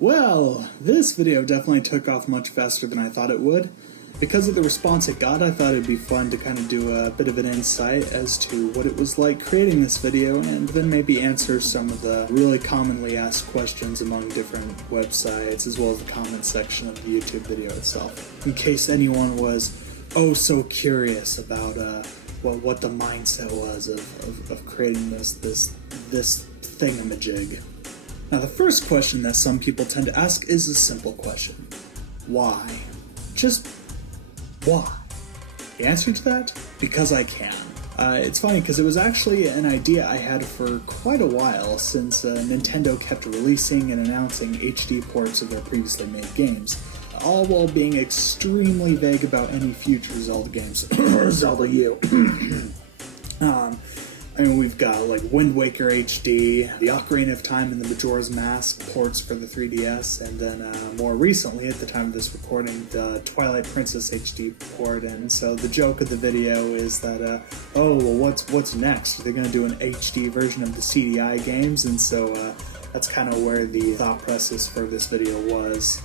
Well, this video definitely took off much faster than I thought it would. Because of the response it got, I thought it'd be fun to kind of do a bit of an insight as to what it was like creating this video, and then maybe answer some of the really commonly asked questions among different websites, as well as the comment section of the YouTube video itself. In case anyone was oh so curious about what the mindset was of creating this thingamajig. Now, the first question that some people tend to ask is a simple question. Why? Just why? The answer to that? Because I can. It's funny because it was actually an idea I had for quite a while, since Nintendo kept releasing and announcing HD ports of their previously made games, all while being extremely vague about any future Zelda games. Zelda U. I mean, we've got like Wind Waker HD, the Ocarina of Time and the Majora's Mask ports for the 3DS, and then more recently, at the time of this recording, the Twilight Princess HD port. And so the joke of the video is that, oh, well, what's next? They're going to do an HD version of the CDI games, and so that's kind of where the thought process for this video was.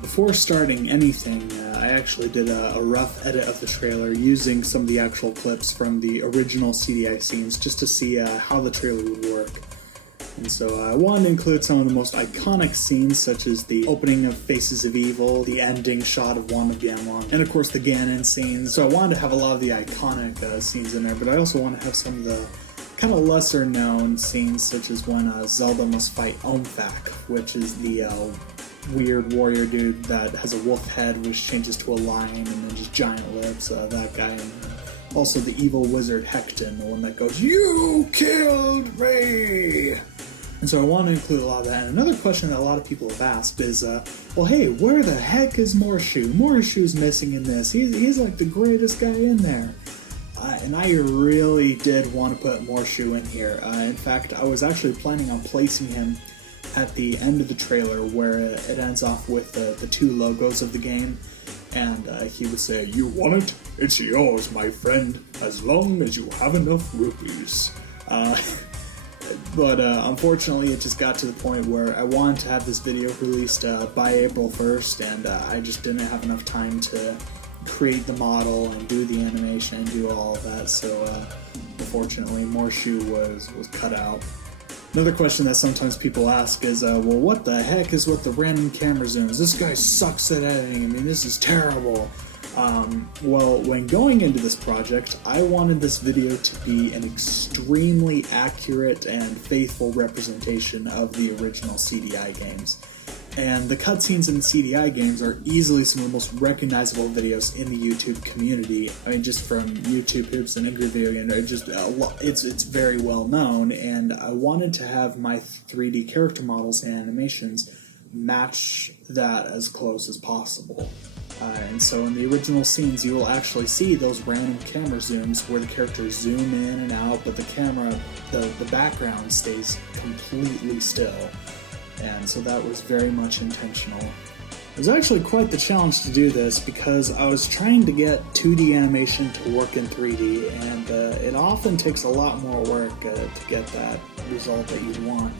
Before starting anything, I actually did a rough edit of the trailer using some of the actual clips from the original CDI scenes just to see how the trailer would work. And so I wanted to include some of the most iconic scenes, such as the opening of Faces of Evil, the ending shot of Wand of Gamelon, and of course the Ganon scenes. So I wanted to have a lot of the iconic scenes in there, but I also want to have some of the kind of lesser known scenes, such as when Zelda must fight Omphak, which is the weird warrior dude that has a wolf head which changes to a lion and then just giant lips, that guy, and also the evil wizard Hecton, the one that goes, "You killed me!" And so I want to include a lot of that. And another question that a lot of people have asked is, well, hey, where the heck is Morshu? Morshu's missing in this. He's like the greatest guy in there. And I really did want to put Morshu in here. In fact, I was actually planning on placing him at the end of the trailer, where it ends off with the two logos of the game, and he would say, "You want it? It's yours, my friend, as long as you have enough rupees." But unfortunately, it just got to the point where I wanted to have this video released by April 1st, and I just didn't have enough time to create the model and do the animation and do all of that, so unfortunately, Morshu was cut out. Another question that sometimes people ask is, well, what the heck is with the random camera zooms? This guy sucks at editing. I mean, this is terrible. Well, when going into this project, I wanted this video to be an extremely accurate and faithful representation of the original CDI games. And the cutscenes in the CDI games are easily some of the most recognizable videos in the YouTube community. I mean, just from YouTube Hoops and Angry Video Game, it's very well known, and I wanted to have my 3D character models and animations match that as close as possible. And so in the original scenes, you will actually see those random camera zooms where the characters zoom in and out, but the background stays completely still. And so that was very much intentional. It was actually quite the challenge to do this, because I was trying to get 2D animation to work in 3D, and it often takes a lot more work to get that result that you want.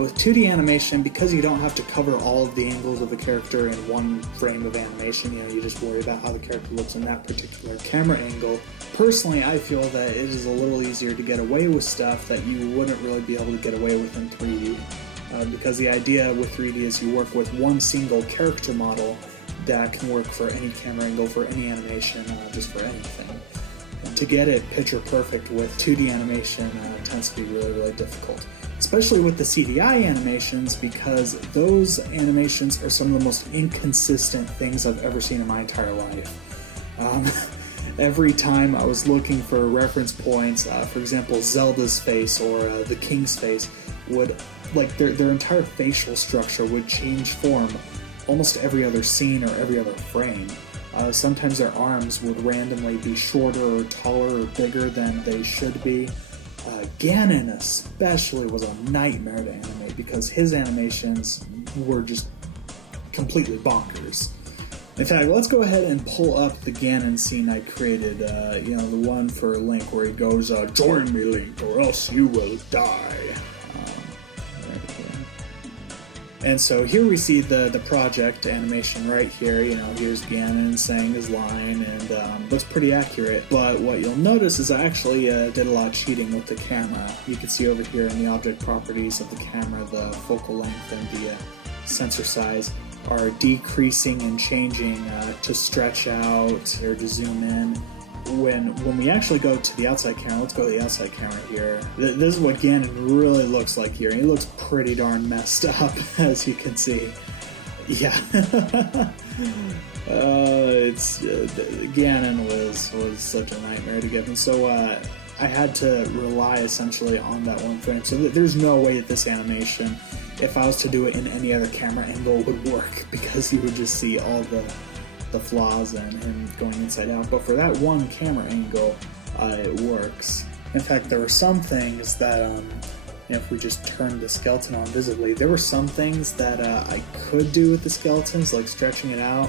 With 2D animation, because you don't have to cover all of the angles of the character in one frame of animation, you just worry about how the character looks in that particular camera angle. Personally, I feel that it is a little easier to get away with stuff that you wouldn't really be able to get away with in 3D. Because the idea with 3D is you work with one single character model that can work for any camera angle, for any animation, just for anything. And to get it picture perfect with 2D animation tends to be really, really difficult. Especially with the CDI animations, because those animations are some of the most inconsistent things I've ever seen in my entire life. Every time I was looking for reference points, for example, Zelda's face or the King's face would, like, their entire facial structure would change form almost every other scene or every other frame. Sometimes their arms would randomly be shorter or taller or bigger than they should be. Ganon especially was a nightmare to animate, because his animations were just completely bonkers. In fact, let's go ahead and pull up the Ganon scene I created, the one for Link where he goes, "Join me, Link, or else you will die." There we go. And so here we see the project animation right here. You know, here's Ganon saying his line, and looks pretty accurate. But what you'll notice is I actually did a lot of cheating with the camera. You can see over here in the object properties of the camera, the focal length and the sensor size are decreasing and changing to stretch out or to zoom in. When we actually go to the outside camera, let's go to the outside camera here. This is what Ganon really looks like here. He looks pretty darn messed up, as you can see. Yeah. Ganon was such a nightmare to get. And so I had to rely essentially on that one frame. So there's no way that this animation, if I was to do it in any other camera angle, would work, because you would just see all the flaws and him going inside out. But for that one camera angle, it works. In fact, there were some things that, if we just turned the skeleton on visibly, there were some things that I could do with the skeletons, like stretching it out,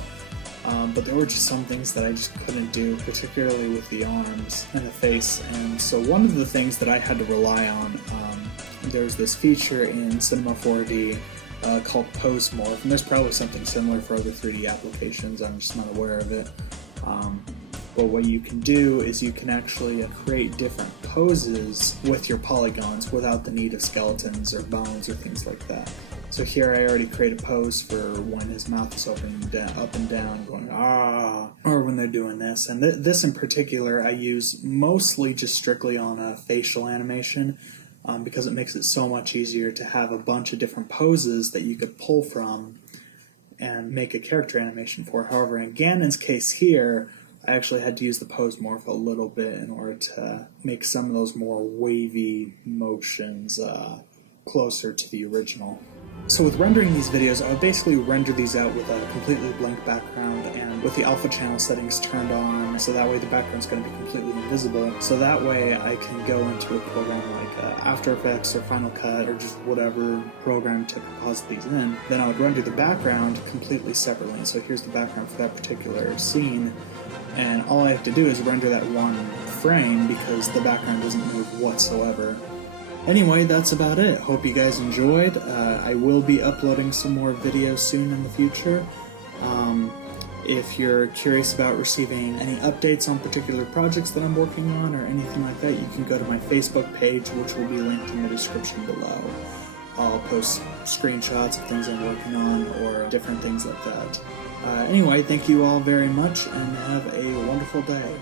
but there were just some things that I just couldn't do, particularly with the arms and the face. And so one of the things that I had to rely on, there's this feature in Cinema 4D called Pose Morph, and there's probably something similar for other 3D applications. I'm just not aware of it. But what you can do is you can actually create different poses with your polygons without the need of skeletons or bones or things like that. So here I already create a pose for when his mouth is opening up and down, going ah, or when they're doing this. And this in particular I use mostly just strictly on a facial animation, because it makes it so much easier to have a bunch of different poses that you could pull from and make a character animation for. However, in Ganon's case here, I actually had to use the pose morph a little bit in order to make some of those more wavy motions closer to the original. So with rendering these videos, I would basically render these out with a completely blank background and with the alpha channel settings turned on, so that way the background's going to be completely invisible. So that way I can go into a program like After Effects or Final Cut or just whatever program to composite these in. Then I would render the background completely separately. And so here's the background for that particular scene, and all I have to do is render that one frame because the background doesn't move whatsoever. Anyway, that's about it. Hope you guys enjoyed. I will be uploading some more videos soon in the future. If you're curious about receiving any updates on particular projects that I'm working on or anything like that, you can go to my Facebook page, which will be linked in the description below. I'll post screenshots of things I'm working on or different things like that. Anyway, thank you all very much and have a wonderful day.